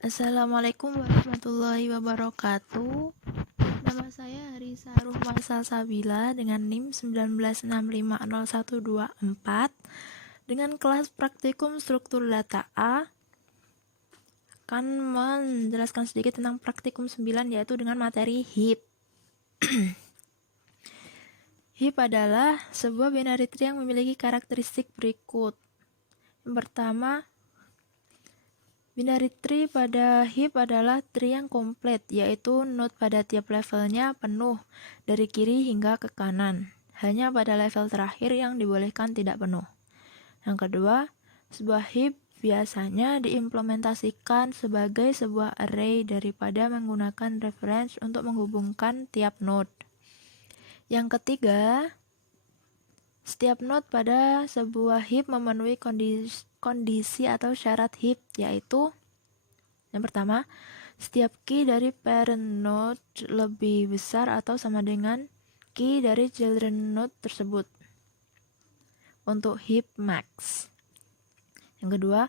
Assalamualaikum warahmatullahi wabarakatuh. Nama saya Harisa Ruhma Salsabila dengan NIM 19650124 dengan kelas praktikum struktur data A. Akan menjelaskan sedikit tentang praktikum 9 yaitu dengan materi heap. Heap adalah sebuah binary tree yang memiliki karakteristik berikut. Yang pertama, binary tree pada heap adalah tree yang komplit, yaitu node pada tiap levelnya penuh dari kiri hingga ke kanan. Hanya pada level terakhir yang dibolehkan tidak penuh. Yang kedua, sebuah heap biasanya diimplementasikan sebagai sebuah array daripada menggunakan reference untuk menghubungkan tiap node. Yang ketiga, setiap node pada sebuah heap memenuhi kondisi atau syarat heap, yaitu yang pertama, setiap key dari parent node lebih besar atau sama dengan key dari children node tersebut untuk heap max. Yang kedua,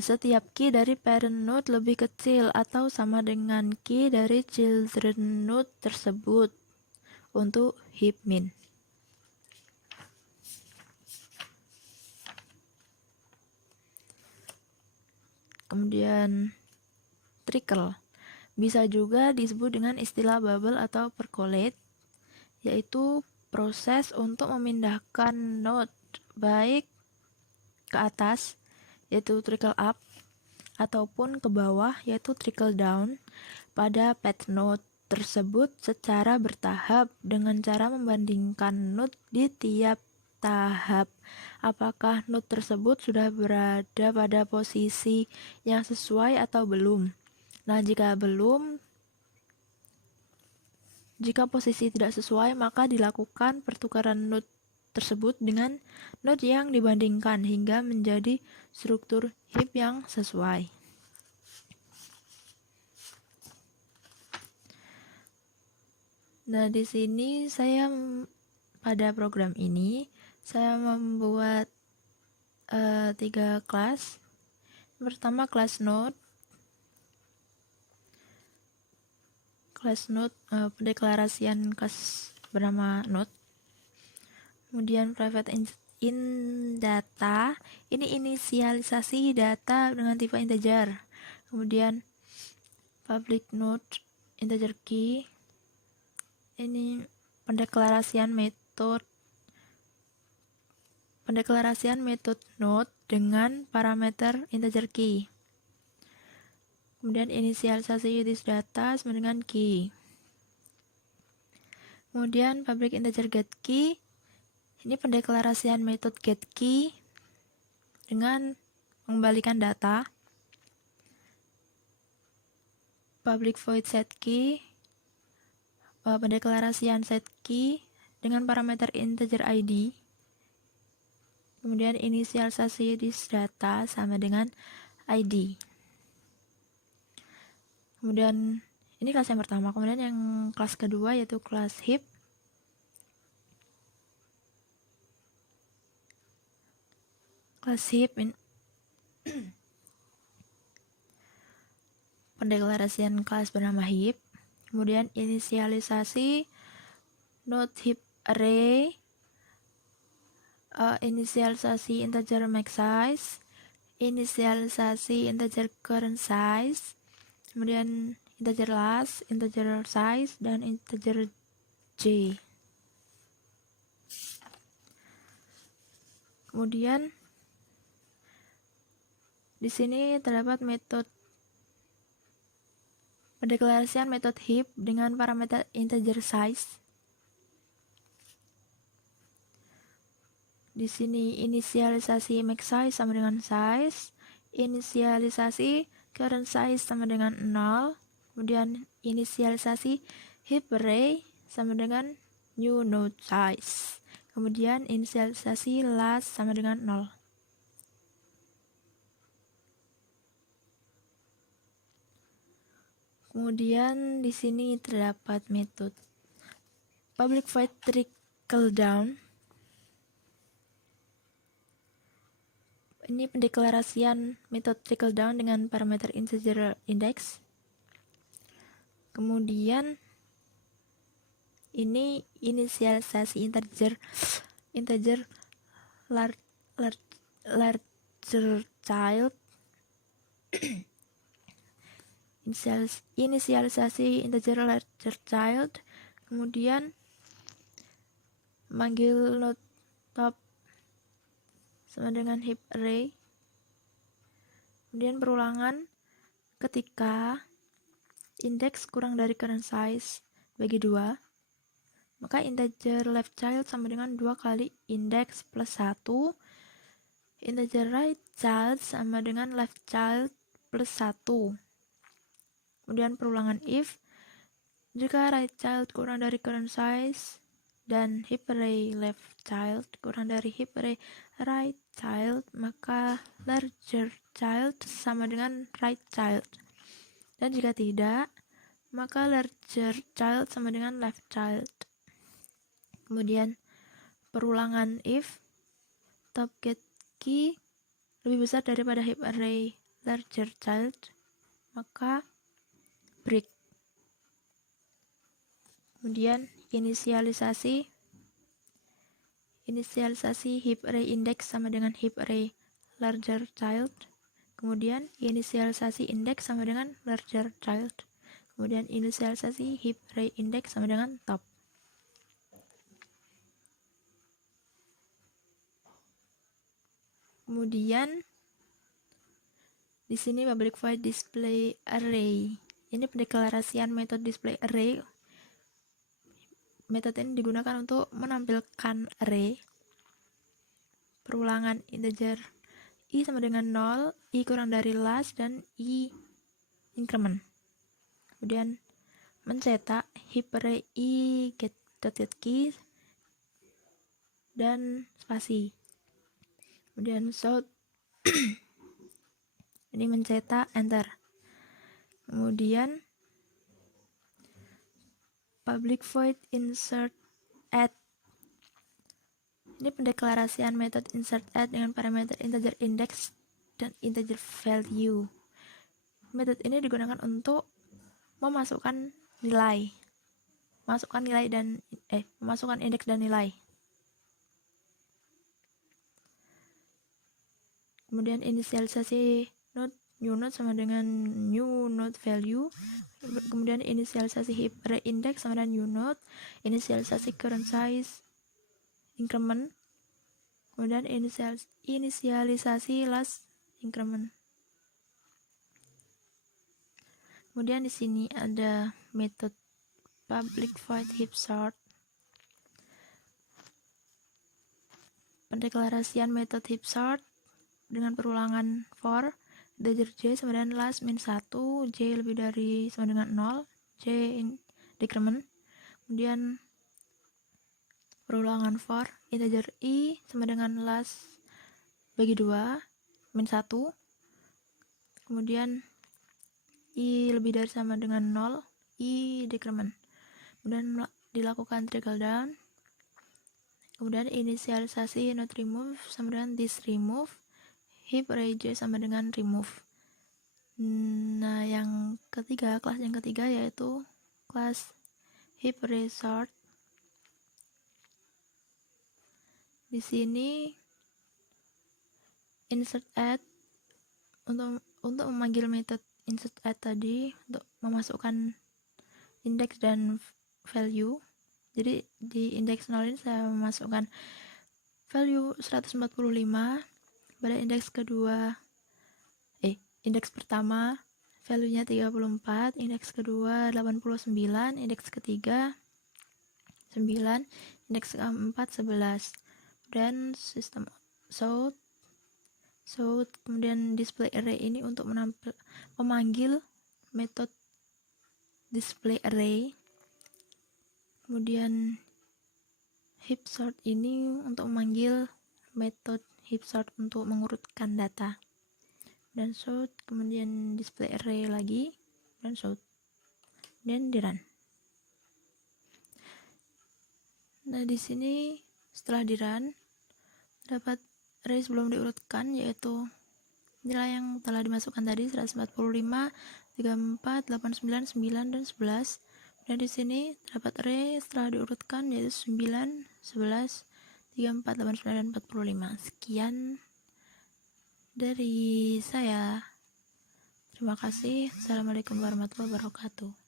setiap key dari parent node lebih kecil atau sama dengan key dari children node tersebut untuk heap min. Kemudian trickle bisa juga disebut dengan istilah bubble atau percolate, yaitu proses untuk memindahkan node baik ke atas yaitu trickle up ataupun ke bawah yaitu trickle down pada path node tersebut secara bertahap dengan cara membandingkan node di tiap tahap. Apakah node tersebut sudah berada pada posisi yang sesuai atau belum? Nah, jika posisi tidak sesuai, maka dilakukan pertukaran node tersebut dengan node yang dibandingkan hingga menjadi struktur heap yang sesuai. Nah, di sini pada program ini saya membuat 3 kelas. Pertama, kelas node pendeklarasian kelas bernama node. Kemudian private in data, ini inisialisasi data dengan tipe integer. Kemudian public node integer key, ini pendeklarasian metode node dengan parameter integer key. Kemudian inisialisasi this data sama dengan key. Kemudian public integer get key, ini pendeklarasian metode get key dengan mengembalikan data. Public void set key, pendeklarasian set key dengan parameter integer id. Kemudian inisialisasi this data sama dengan id. Kemudian ini kelas yang pertama. Kemudian yang kelas kedua yaitu kelas heap. Kelas heap pendeklarasian kelas bernama heap. Kemudian inisialisasi node heap array, inisialisasi integer max size, inisialisasi integer current size, kemudian integer last, integer size, dan integer j. Kemudian di sini terdapat metode pendeklarasian metode heap dengan parameter integer size. Di sini inisialisasi max size sama dengan size, inisialisasi current size sama dengan 0, kemudian inisialisasi heap array sama dengan new node size, kemudian inisialisasi last sama dengan 0. Kemudian di sini terdapat metode public void trickle down. Ini pendeklarasian metode trickle down dengan parameter integer index. Kemudian ini inisialisasi integer larger child. Inisialisasi integer larger child, kemudian manggil node top sama dengan heap array. Kemudian perulangan ketika index kurang dari current size bagi 2, maka integer left child sama dengan 2 kali index plus 1, integer right child sama dengan left child plus 1. Kemudian perulangan if jika right child kurang dari current size dan heap array left child kurang dari heap array right child, maka larger child sama dengan right child. Dan jika tidak, maka larger child sama dengan left child. Kemudian perulangan if top get key lebih besar daripada heap array larger child, maka break. Kemudian inisialisasi heap array index sama dengan heap array larger child. Kemudian inisialisasi index sama dengan larger child. Kemudian inisialisasi heap array index sama dengan top. Kemudian di sini public void display array. Ini pendeklarasian metode display array. Metode ini digunakan untuk menampilkan array. Perulangan integer i sama dengan 0, i kurang dari last, dan i increment. Kemudian mencetak heap array i get key dan spasi. Kemudian shout ini mencetak enter. Kemudian public void insert add. Ini pendeklarasian metode insert add dengan parameter integer index dan integer value. Metode ini digunakan untuk memasukkan nilai, memasukkan indeks dan nilai. Kemudian inisialisasi node new node sama dengan new node value. Kemudian inisialisasi heap array index sama dengan new node. Inisialisasi current size increment. Kemudian inisialisasi last increment. Kemudian di sini ada metode public void heap sort. Pendeklarasian metode heap sort dengan perulangan for integer j sama dengan last min 1, j lebih dari sama dengan 0, j decrement. Kemudian perulangan for integer i sama dengan last bagi 2 min 1. Kemudian i lebih dari sama dengan 0, i decrement. Kemudian dilakukan trickle down. Kemudian inisialisasi not remove sama dengan this remove. Heap array j sama dengan remove. Nah, kelas yang ketiga yaitu kelas heap array sort. Di sini insert add untuk memanggil metode insert add tadi untuk memasukkan indeks dan value. Jadi di indeks 0 ini saya memasukkan value 145, pada indeks kedua indeks pertama value-nya 34, indeks kedua 89, indeks ketiga 9, indeks keempat 11. Dan sistem shout kemudian display array ini untuk memanggil metode display array. Kemudian heap sort ini untuk memanggil metode heap sort untuk mengurutkan data. Dan shout, kemudian display array lagi, dan shout, dan di run. Nah, di sini setelah di run dapat array sebelum diurutkan, yaitu nilai yang telah dimasukkan tadi 145, 34, 89, 9, dan 11. Dan di sini terdapat array setelah diurutkan yaitu 9, 11, 34, 89, dan 45. Sekian dari saya. Terima kasih. Assalamualaikum warahmatullahi wabarakatuh.